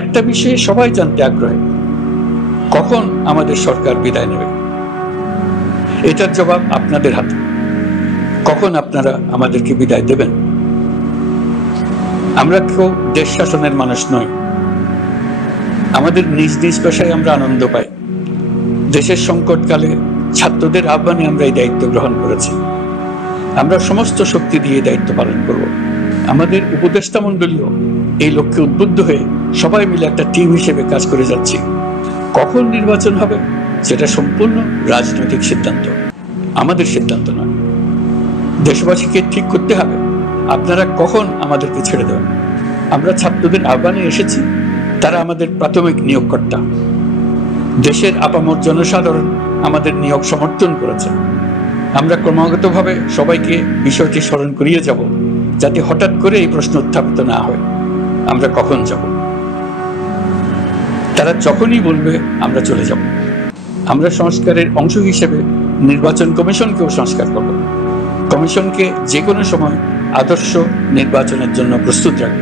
একটা বিষয়ে সবাই জানতে আগ্রহী, কখন আমাদের সরকার বিদায় নেবে। এটার জবাব আপনাদের হাতে। কখন আপনারা আমাদেরকে বিদায় দেবেন? আমরা কেউ দেশ শাসনের মানুষ নই। আমাদের নিজ নিজ পেশায় আমরা আনন্দ পাই। দেশের সংকটকালে ছাত্রদের আহ্বানে আমরা এই দায়িত্ব গ্রহণ করেছি। আমরা সমস্ত শক্তি দিয়ে দায়িত্ব পালন করব। আমাদের উপদেষ্টা মণ্ডলীও এই লক্ষ্যে উদ্বুদ্ধ হয়ে সবাই মিলে একটা টিম হিসেবে কাজ করে যাচ্ছি। কখন নির্বাচন হবে সেটা সম্পূর্ণ রাজনৈতিক সিদ্ধান্ত, আমাদের সিদ্ধান্ত নয়। দেশবাসীকে ঠিক করতে হবে আপনারা কখন আমাদেরকে ছেড়ে দেবেন। আমরা ছাত্রদের আহ্বানে এসেছি, তারা আমাদের প্রাথমিক নিয়োগকর্তা। দেশের আপামর জনসাধারণ আমাদের নিয়োগ সমর্থন করেছে। আমরা ক্রমাগতভাবে সবাইকে বিষয়টি স্মরণ করিয়ে যাব, যাতে হঠাৎ করে এই প্রশ্ন উত্থাপিত না হয় আমরা কখন যাব। তারা যখনই বলবে আমরা চলে যাব। আমরা সংস্কারের অংশ হিসেবে নির্বাচন কমিশনকেও সংস্কার করব। কমিশনকে যে কোনো সময় আদর্শ নির্বাচনের জন্য প্রস্তুত রাখব।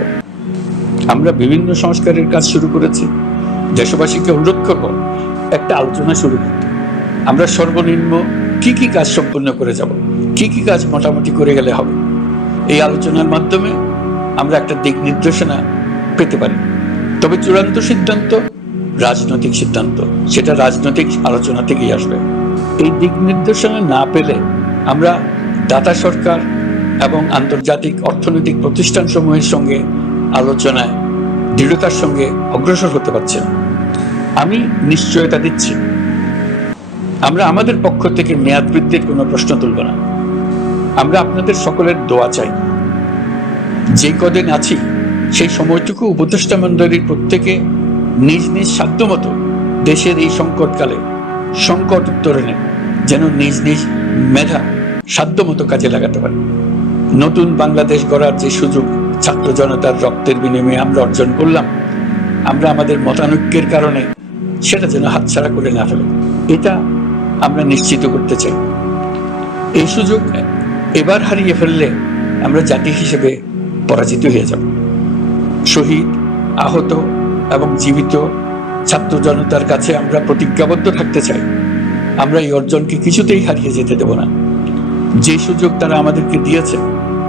আমরা বিভিন্ন সংস্কারের কাজ শুরু করেছি। দেশবাসীকে অনুরোধ করব একটা আলোচনা শুরু করতে। আমরা সর্বনিম্ন কি কাজ সম্পূর্ণ করে যাব, কি কাজ মোটামুটি করে গেলে হবে। এই আলোচনার মাধ্যমে আমরা একটা দিক নির্দেশনা পেতে পারি। তবে চূড়ান্ত সিদ্ধান্ত রাজনৈতিক সিদ্ধান্ত, সেটা রাজনৈতিক আলোচনা থেকেই আসবে। এই দিক নির্দেশনা না পেলে আমরা দাতা সরকার এবং আন্তর্জাতিক অর্থনৈতিক প্রতিষ্ঠানসমূহের সঙ্গে আলোচনায় দৃঢ়তার সঙ্গে অগ্রসর হতে পারছি না। আমি নিশ্চয়তা দিচ্ছি, আমরা আমাদের পক্ষ থেকে মেয়াদ বৃদ্ধির কোনো প্রশ্ন তুলব না। আমরা আপনাদের সকলের দোয়া চাই। যে কদিন আছি সেই সময়টুকু উপদেষ্টা মণ্ডলীর প্রত্যেকে নিজ নিজ সাধ্যমতো দেশের এই সংকটকালে সংকট উত্তরণে যেন নিজ নিজ মেধা সাধ্যমতো কাজে লাগাতে পারে। নতুন বাংলাদেশ গড়ার যে সুযোগ ছাত্র জনতার রক্তের বিনিময়ে আমরা অর্জন করলাম, আমরা আমাদের মতানৈক্যের কারণে সেটা যেন হাতছাড়া করে না ফেলে, এটা আমরা নিশ্চিত করতে চাই। এই সুযোগ এবার হারিয়ে ফেললে আমরা জাতি হিসেবে পরাজিত হয়ে যাব। শহীদ, আহত এবং জীবিত ছাত্র জনতার কাছে আমরা প্রতিজ্ঞাবদ্ধ থাকতে চাই। আমরা এই অর্জনকে কিছুতেই হারিয়ে যেতে দেব না। যে সুযোগ তারা আমাদেরকে দিয়েছে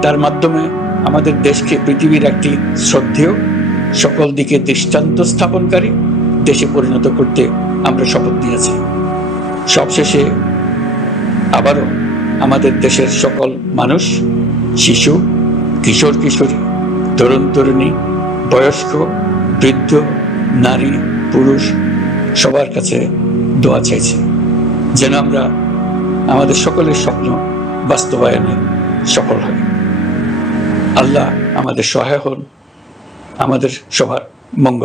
তার মাধ্যমে আমাদের দেশকে পৃথিবীর একটি শ্রদ্ধেয়, সকল দিকে দৃষ্টান্ত স্থাপনকারী দেশে পরিণত করতে আমরা শপথ নিয়েছি। সবশেষে আবারও আমাদের দেশের সকল মানুষ, শিশু, কিশোর কিশোরী, তরুণ তরুণী, বয়স্ক, বৃদ্ধ, নারী, পুরুষ সবার কাছে দোয়া চাইছি যেন আমরা আমাদের সকলের স্বপ্ন বাস্তবায়নে সফল হই। আল্লাহ আমাদের সহায় হন, আমাদের সবার মঙ্গল।